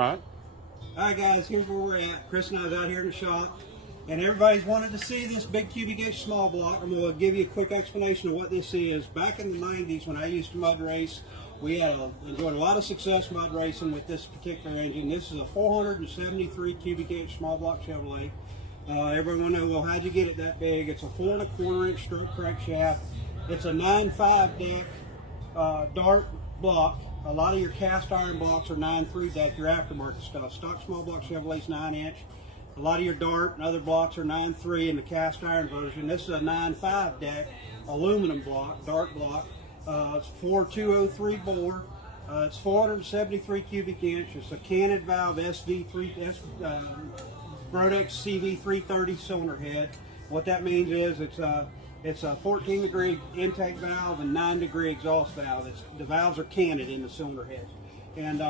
Huh? Alright guys, here's where we're at. Chris and I was out here in the shop, and everybody's wanted to see this big cubic inch small block. I'm going to give you a quick explanation of what this is. Back in the 90s when I used to mud race, we enjoyed a lot of success mud racing with this particular engine. This is a 473 cubic inch small block Chevrolet. Everyone will know, well, how'd you get it that big? It's a 4 1/4 inch stroke crankshaft. It's a 9.5 deck Dart block. A lot of your cast iron blocks are 9.3 deck, your aftermarket stuff. Stock small block Chevrolet's 9 inch. A lot of your Dart and other blocks are 9.3 in the cast iron version. This is a 9.5 deck aluminum block, Dart block. It's 4203 bore. It's 473 cubic inch. It's a canted valve SV3 Brodex CV330 cylinder head. What that means is it's a 14-degree intake valve and 9-degree exhaust valve. The valves are canted in the cylinder head. And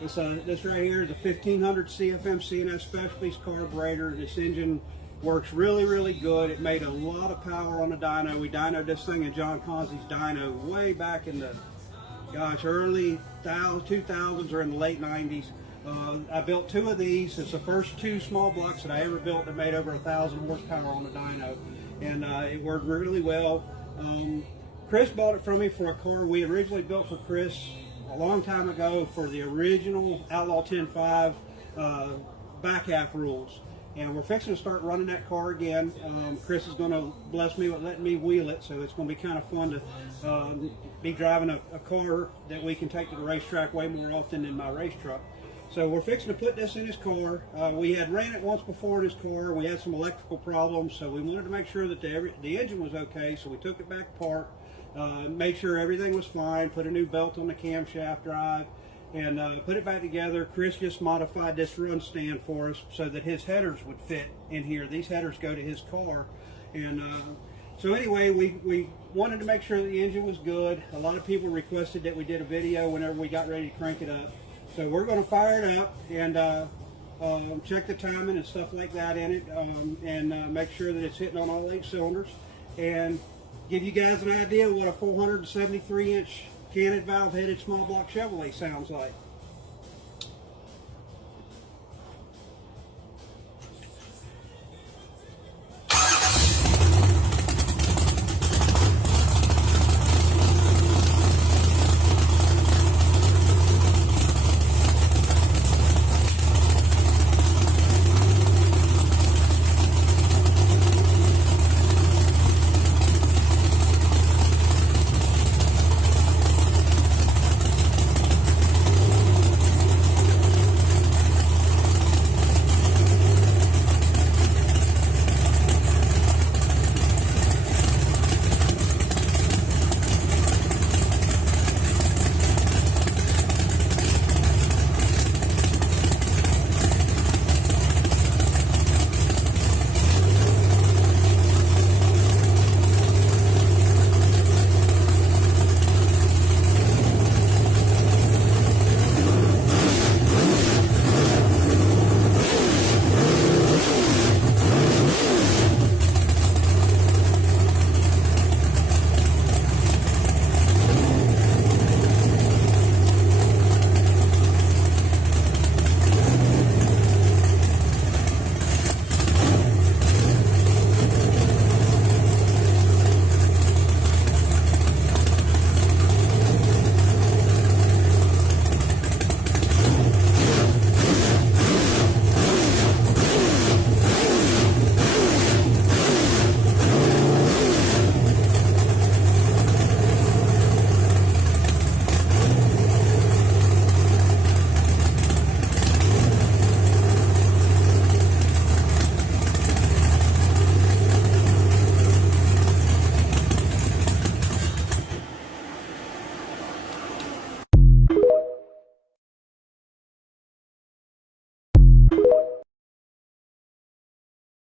this right here is a 1500 CFM C&S Specialties carburetor. This engine works really, really good. It made a lot of power on the dyno. We dynoed this thing in John Consley's dyno way back in the, early 2000s or in the late 90s. I built 2 of these. It's the first 2 small blocks that I ever built that made over 1,000 horsepower on the dyno. And it worked really well. Chris bought it from me for a car we originally built for Chris a long time ago for the original Outlaw 10.5 back half rules. And we're fixing to start running that car again. Chris is going to bless me with letting me wheel it, so it's going to be kind of fun to be driving a car that we can take to the racetrack way more often than my race truck. So we're fixing to put this in his car. We had ran it once before in his car. We had some electrical problems, so we wanted to make sure that the engine was okay, so we took it back apart, made sure everything was fine, put a new belt on the camshaft drive, and put it back together. Chris just modified this run stand for us so that his headers would fit in here. These headers go to his car. And so anyway, we wanted to make sure that the engine was good. A lot of people requested that we did a video whenever we got ready to crank it up. So we're going to fire it up and check the timing and stuff like that in it, and make sure that it's hitting on all 8 cylinders, and give you guys an idea what a 473 inch canted valve headed small block Chevrolet sounds like.